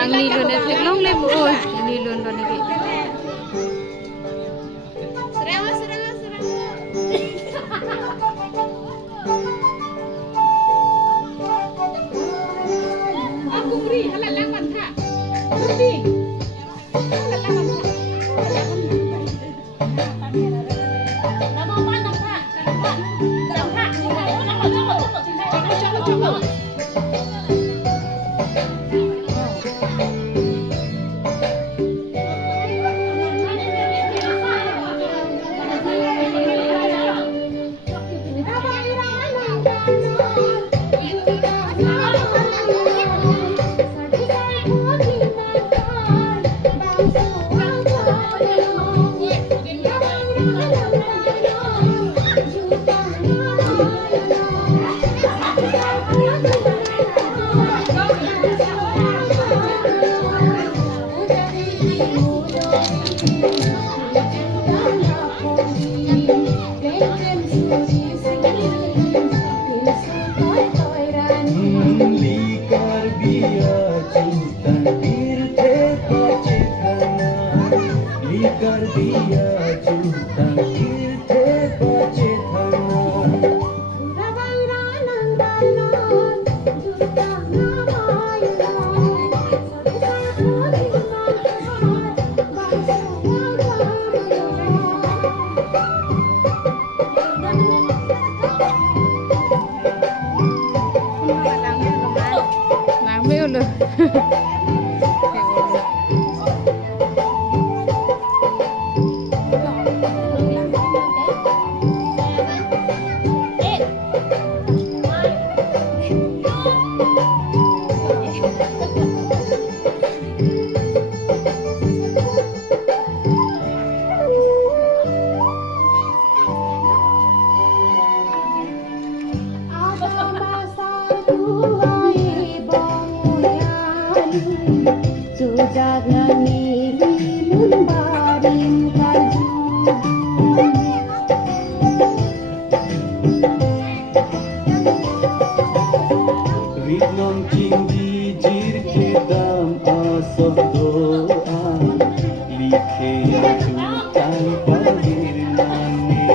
Ang nilo na long live oi nilo na ni kay. Aku beri halal lawan tak. Beri. Halal lawan tak. Nama mana tak? Tak tak. Coba. Likar biya cinta tirte pacetana Likar biya cinta tirte pacetana Nang me ulo. Ritnom tinggi jir ke dam asah doa Likhe ajukan pagir nane